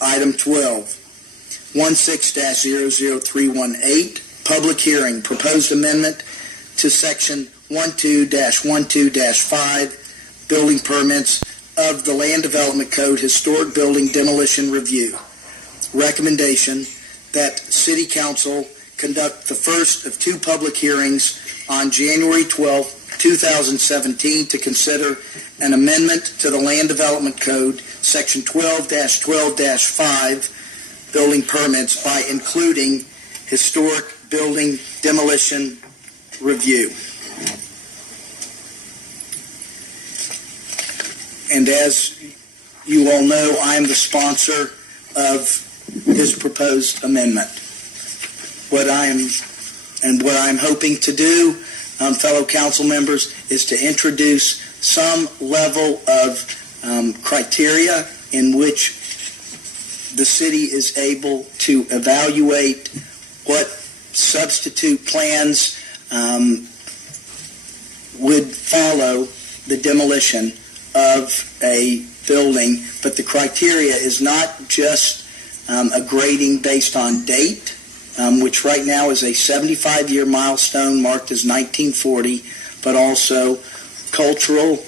Item 12, 16-00318, public hearing, proposed amendment to Section 12-12-5, building permits of the Land Development Code, historic building demolition review. Recommendation that City Council conduct the first of two public hearings on January 12, 2017 to consider an amendment to the Land Development Code, Section 12-12-5, building permits by including historic building demolition review. And as you all know, I am the sponsor of this proposed amendment. What I'm hoping to do, fellow council members, is to introduce some level of criteria in which the city is able to evaluate what substitute plans would follow the demolition of a building, but the criteria is not just a grading based on date, which right now is a 75-year milestone marked as 1940, but also cultural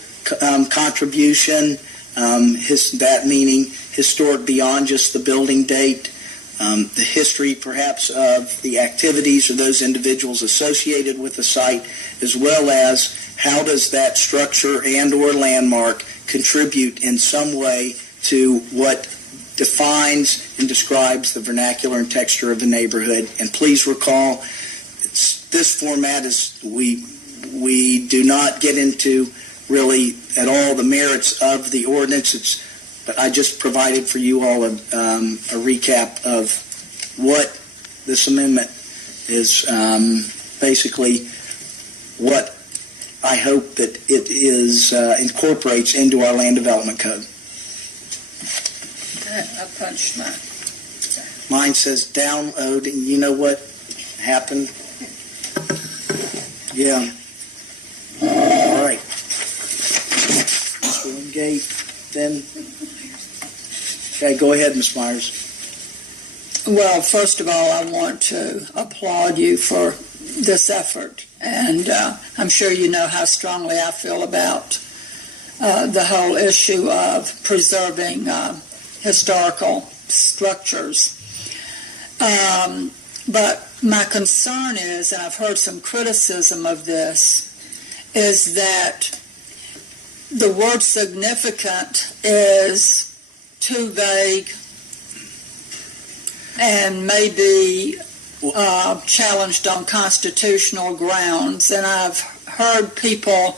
contribution, that meaning historic beyond just the building date, the history perhaps of the activities of those individuals associated with the site, as well as how does that structure and or landmark contribute in some way to what defines and describes the vernacular and texture of the neighborhood. And please recall, this format is, we do not get into really at all the merits of the ordinance. But I just provided for you all a recap of what this amendment is, basically what I hope that it is incorporates into our land development code. I punched mine. Mine says download, and you know what happened? Yeah. All right. Mr. Wingate, then. Okay, go ahead, Ms. Myers. Well, first of all, I want to applaud you for this effort, and I'm sure you know how strongly I feel about the whole issue of preserving historical structures. But my concern is, and I've heard some criticism of this, is that the word significant is too vague and may be challenged on constitutional grounds. And I've heard people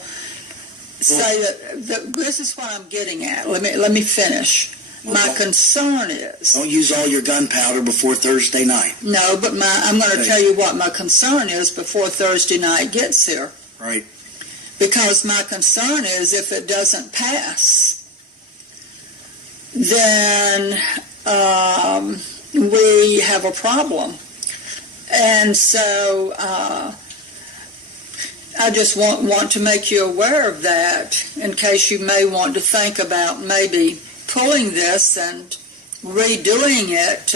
say that this is what I'm getting at. Let me finish. My concern is... Don't use all your gunpowder before Thursday night. No, but I'm going to tell you what my concern is before Thursday night gets here. Right. Because my concern is if it doesn't pass, then we have a problem. And so I just want to make you aware of that in case you may want to think about maybe pulling this and redoing it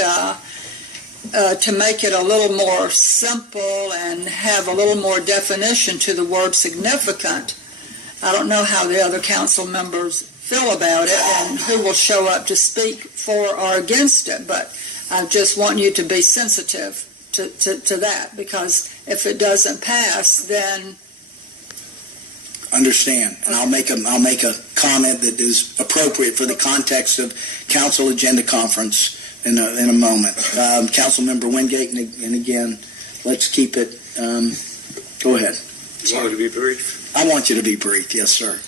to make it a little more simple and have a little more definition to the word significant. I don't know how the other council members feel about it and who will show up to speak for or against it, but I just want you to be sensitive to that, because if it doesn't pass, then... Understand, and I'll make a comment that is appropriate for the context of council agenda conference in a moment. Councilmember Wingate, and again, let's keep it. Go ahead. You want me to be brief? I want you to be brief. Yes, sir.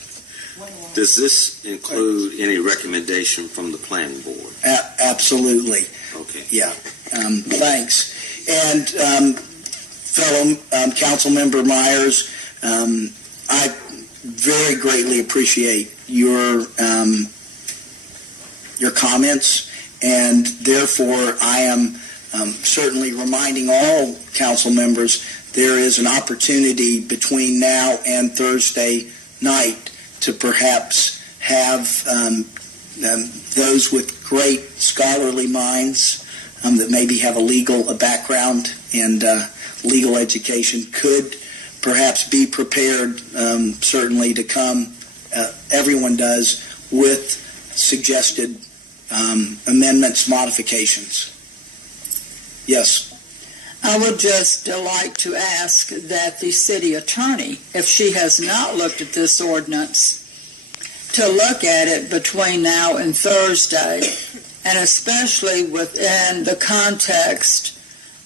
Does this include any recommendation from the planning board? Absolutely. Okay. Yeah. Thanks. And fellow council member Myers, I very greatly appreciate your comments, and therefore I am certainly reminding all council members there is an opportunity between now and Thursday night to perhaps have those with great scholarly minds that maybe have a legal background and legal education could perhaps be prepared, certainly to come, everyone does, with suggested amendments, modifications. Yes. I would just like to ask that the city attorney, if she has not looked at this ordinance, to look at it between now and Thursday, and especially within the context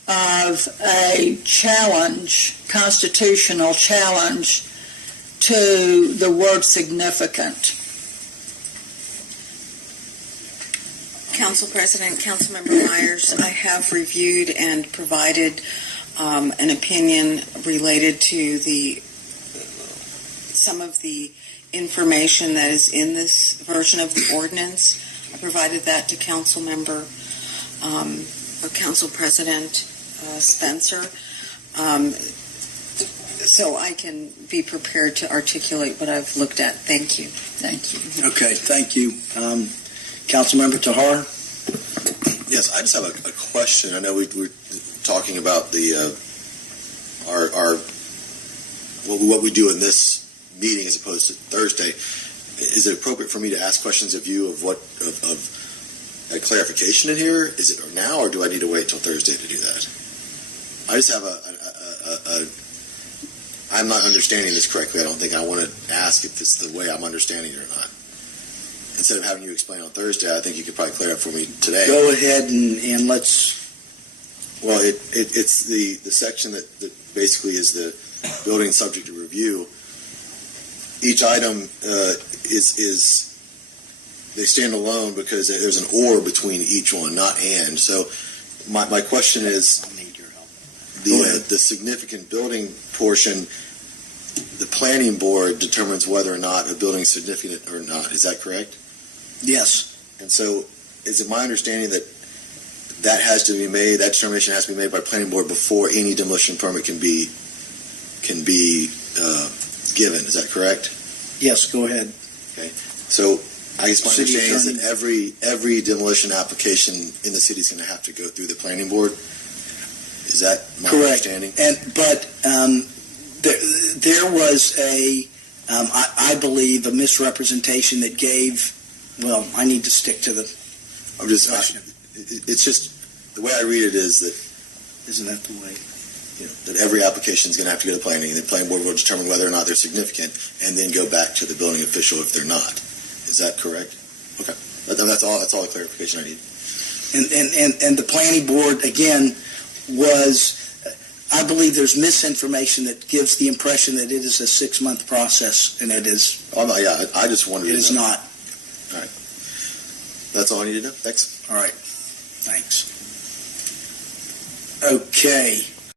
of a challenge, constitutional challenge, to the word significant. Council President, Councilmember Myers, I have reviewed and provided an opinion related to some of the information that is in this version of the ordinance. I provided that to Council President Spencer, so I can be prepared to articulate what I've looked at. Thank you. Thank you. Okay, thank you. Councilmember Tahar? Yes, I just have a question. I know we're talking about what we do in this meeting as opposed to Thursday. Is it appropriate for me to ask questions of you of a clarification in here? Is it now, or do I need to wait till Thursday to do that? I just have I'm not understanding this correctly. I don't think I want to ask if it's the way I'm understanding it or not. Instead of having you explain on Thursday, I think you could probably clear up for me today. Go ahead and let's... Well, it's the section that basically is the building subject to review. Each item is they stand alone because there's an or between each one, not and. So my question is, the significant building portion, the planning board determines whether or not a building is significant or not. Is that correct? Yes. And so is it my understanding that has to be made, that determination has to be made by planning board before any demolition permit can be given? Is that correct? Yes, go ahead. Okay. So I guess my City understanding is attorney. that every demolition application in the city is going to have to go through the planning board. Is that my Correct. understanding? But there was I believe, a misrepresentation that gave. Well, I need to stick to the. It's just the way I read it is that. Isn't that the way? That every application is going to have to go to planning, and the planning board will determine whether or not they're significant, and then go back to the building official if they're not. Is that correct? Okay, that's all. That's all the clarification I need. And the planning board again was. I believe there's misinformation that gives the impression that it is a 6-month process, and it is. Oh no, yeah, I just wanted to know. It is not. All right, that's all I need to know. Thanks. All right, thanks. Okay.